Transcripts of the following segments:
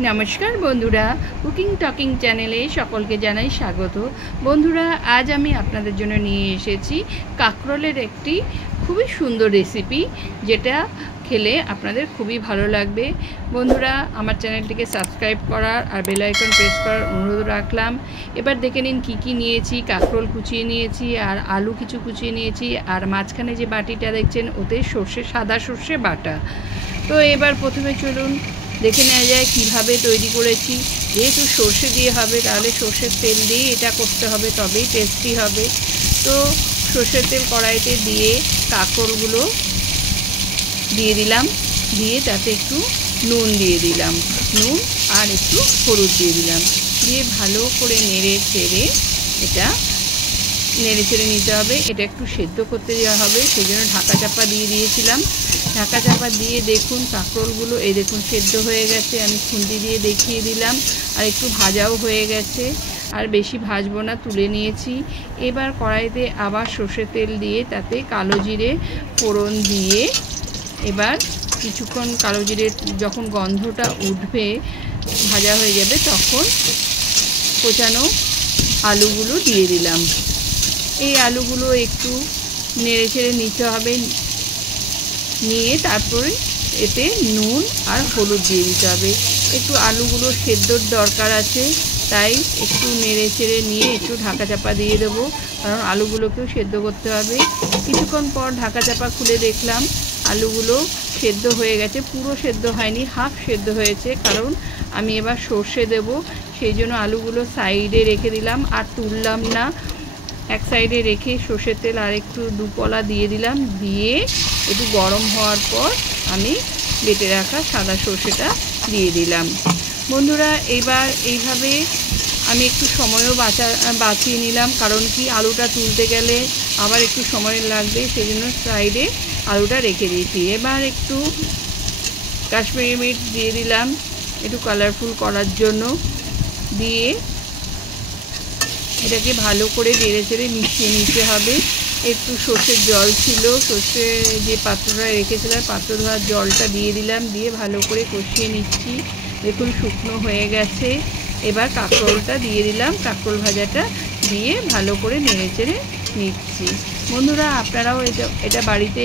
नमस्कार बंधुरा cooking talking चैनेले सकलके Janai स्वागत। बंधुरा आज आमी आपनादेर जोन्नो निये एसेछि काकरोलेर एकटी खूबई सुंदर रेसिपि जेटा खेले आपनादेर खूबई भालो लागबे। बंधुरा आमार चैनेलटिके सबस्क्राइब करार और बेल आइकन प्रेस करार अनुरोध राखलाम। एबार देखे निन की नियेछि। काकरोल कुचिए नियेछि और आलू किछु कुचिए नियेछि और माझखाने जे बाटिटा देखछेन ओते सर्षे सादा सर्षे बाटा। तो एबार प्रथमे चलुन देखे नेওয়া যায় কিভাবে তৈরি করেছি। যেহেতু সরষে দিয়ে হবে তাহলে সরষের তেল দিয়ে এটা করতে হবে, তবেই টেস্টি হবে। তো সরষের তেল কড়াইতে দিয়ে কাঁকরোলগুলো দিয়ে দিলাম, দিয়ে তাতে একটু নুন দিয়ে দিলাম, নুন আর একটু হলুদ দিয়ে দিলাম, দিয়ে ভালো করে নেড়ে চেড়ে এটা নেড়ে চেড়ে নিতে হবে। এটা একটু সেদ্ধ করতে দেওয়া হবে, সেই জন্য ঢাকা চাপা দিয়ে দিয়েছিলাম। ঢাকা চাপা দিয়ে দেখুন কাঁকরোলগুলো এই দেখুন সেদ্ধ হয়ে গেছে। আমি খুন্তি দিয়ে দেখিয়ে দিলাম আর একটু ভাজাও হয়ে গেছে, আর বেশি ভাজবো না, তুলে নিয়েছি। এবার কড়াইতে আবার সর্ষের তেল দিয়ে তাতে কালো জিরে ফোড়ন দিয়ে এবার কিছুক্ষণ কালো জিরে যখন গন্ধটা উঠবে ভাজা হয়ে যাবে তখন কোচানো আলুগুলো দিয়ে দিলাম। এই আলুগুলো একটু নেড়ে চেড়ে নিতে হবে, নিয়ে তারপরে এতে নুন আর হলুদ দিয়ে দিতে হবে। একটু আলুগুলো সেদ্ধর দরকার আছে, তাই একটু নেড়ে চেড়ে নিয়ে একটু ঢাকা চাপা দিয়ে দেবো, কারণ আলুগুলোকেও সেদ্ধ করতে হবে। কিছুক্ষণ পর ঢাকা চাপা খুলে দেখলাম আলুগুলো সেদ্ধ হয়ে গেছে, পুরো সেদ্ধ হয়নি, হাফ সেদ্ধ হয়েছে, কারণ আমি এবার সর্ষে দেব, সেই জন্য আলুগুলো সাইডে রেখে দিলাম আর তুললাম না। এক সাইডে রেখে সর্ষের তেল আর একটু দুপলা দিয়ে দিলাম, দিয়ে একটু গরম হওয়ার পর আমি বেটে রাখা সাদা সর্ষেটা দিয়ে দিলাম। বন্ধুরা এবার এইভাবে আমি একটু সময়ও বাঁচিয়ে নিলাম, কারণ কি আলুটা তুলতে গেলে আবার একটু সময় লাগবে, সেই জন্য সাইডে আলুটা রেখে দিয়েছি। এবার একটু কাশ্মীরি মির্চ দিয়ে দিলাম একটু কালারফুল করার জন্য, দিয়ে এটাকে ভালো করে নেড়ে চেড়ে মিশিয়ে নিতে হবে। একটু সর্ষের জল ছিল, সর্ষে যে পাত্রটা রেখেছিলাম পাত্র ধোয়ার জলটা দিয়ে দিলাম, দিয়ে ভালো করে কষিয়ে নিচ্ছি। দেখুন শুকনো হয়ে গেছে। এবার কাঁকরোলটা দিয়ে দিলাম, কাঁকরোল ভাজাটা দিয়ে ভালো করে নেড়ে চেড়ে নিচ্ছি। বন্ধুরা আপনারাও এটা বাড়িতে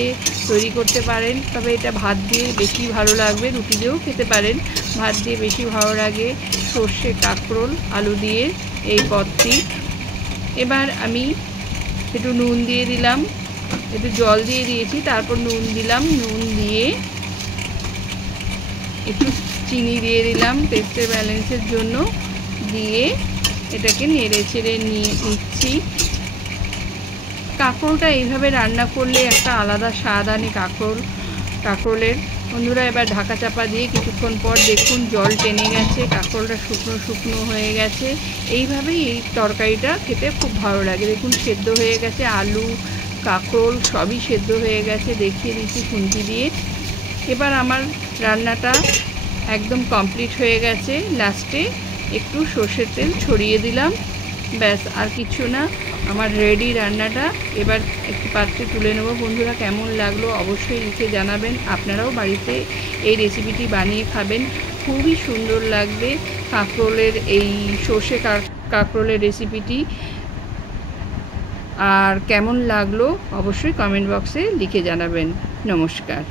তৈরি করতে পারেন, তবে এটা ভাত দিয়ে বেশি ভালো লাগবে, রুটি দিয়েও খেতে পারেন, ভাত দিয়ে বেশি ভালো লাগে সর্ষে কাঁকরোল আলু দিয়ে এই পদটি। এবার আমি একটু নুন দিয়ে দিলাম, একটু জল দিয়ে দিয়েছি, তারপর নুন দিলাম, নুন দিয়ে একটু চিনি দিয়ে দিলাম টেস্টের ব্যালেন্সের জন্য, দিয়ে এটাকে নেড়ে চেড়ে নিচ্ছি। কাঁকরোলটা এইভাবে রান্না করলে একটা আলাদা স্বাদ আনে কাঁকরোলের। বন্ধুরা এবার ঢাকা চাপা দিয়ে কিছুক্ষণ পর দেখুন জল টেনে গেছে, কাঁকরোলটা শুকনো শুকনো হয়ে গেছে। এইভাবেই এই তরকারিটা খেতে খুব ভালো লাগে। দেখুন সেদ্ধ হয়ে গেছে, আলু কাঁকরোল সবই সেদ্ধ হয়ে গেছে, দেখিয়ে দিচ্ছি খুন্তি দিয়ে। এবার আমার রান্নাটা একদম কমপ্লিট হয়ে গেছে, লাস্টে একটু সর্ষের তেল ছড়িয়ে দিলাম, ব্যাস আর কিছু না, আমার রেডি রান্নাটা। এবার একটু পাত্রে তুলে নেব। বন্ধুরা কেমন লাগলো অবশ্যই লিখে জানাবেন। আপনারাও বাড়িতে এই রেসিপিটি বানিয়ে খাবেন, খুবই সুন্দর লাগবে কাঁকরোলের এই সর্ষে কাঁকরোলের রেসিপিটি। আর কেমন লাগলো অবশ্যই কমেন্ট বক্সে লিখে জানাবেন। নমস্কার।